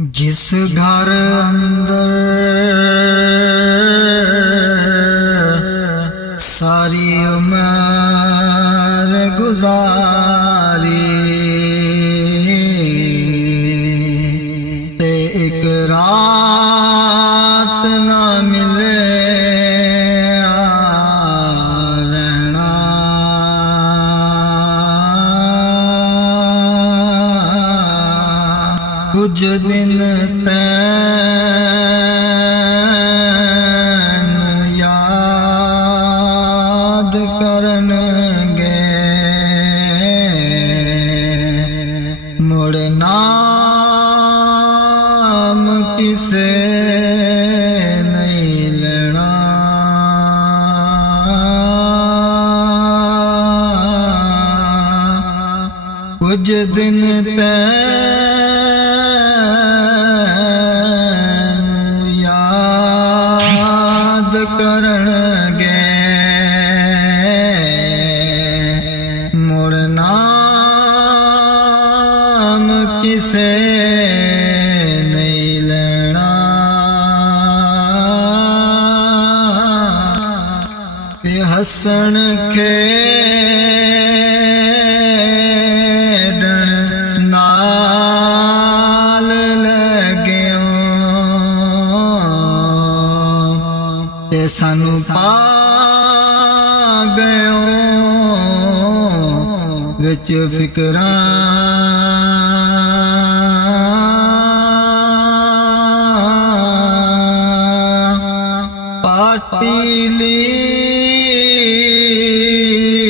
जिस घर अंदर सारी उम्र गुजारी ते एक रात ना मिले रहना, कुछ दिन तैनू याद करनगे, मुड़ नाम किसे नहीं लेना। कुछ दिन करनगे, मुड़ नाम किसे नहीं लेना। ते हसन खेडन नाल लग्यो, ते सानू पा गयो विच फिकरां।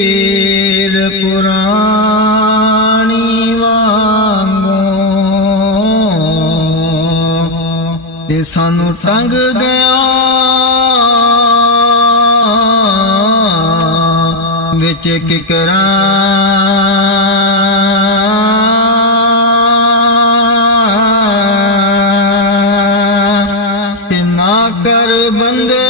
पाटीलीर पुरानी वांगों ते सानू टंग गया विच किकरां। ते ना कर बंदे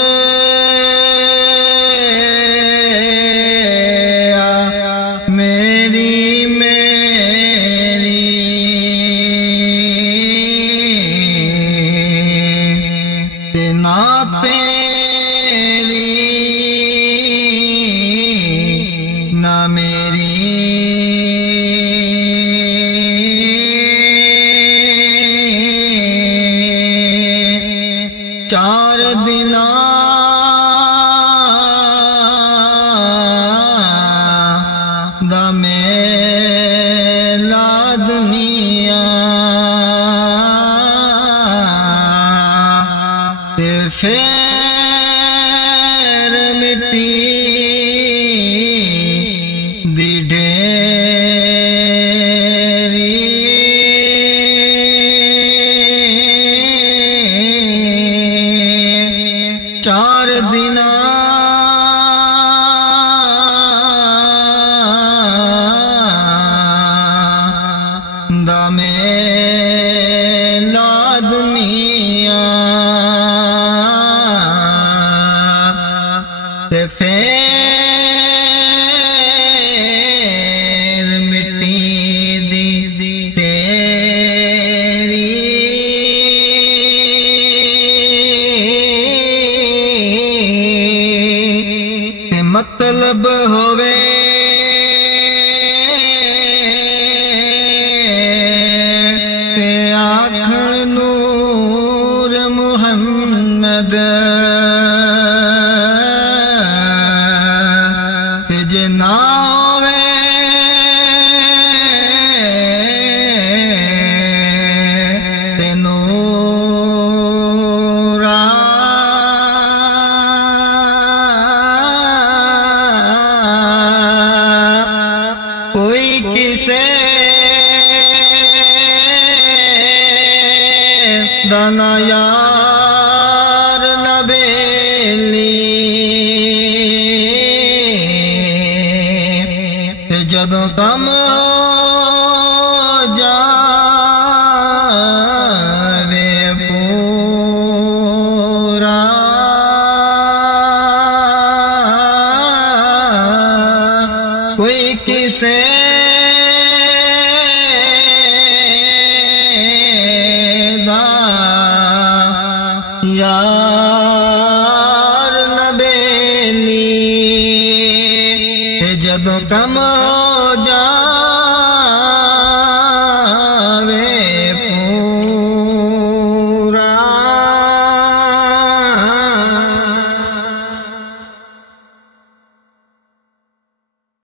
मेरी मेरी, ते ना तेरी ना मेरी। चार दिना दा मेला दुनिया, ते फेर मिट्टी दी ढेरी। चार दिना दा मेला दुनिया, ते फेर मिट्टी दी ढेरी। ते मतलब होवे ते आखण नूर मुहम्मद, ते जे ना होवे ते नूरा कोई किसे दाना यार न बेली। ते जदों कम जावे पूरा, कोई किसे दा यार न बेनी ते जदों कम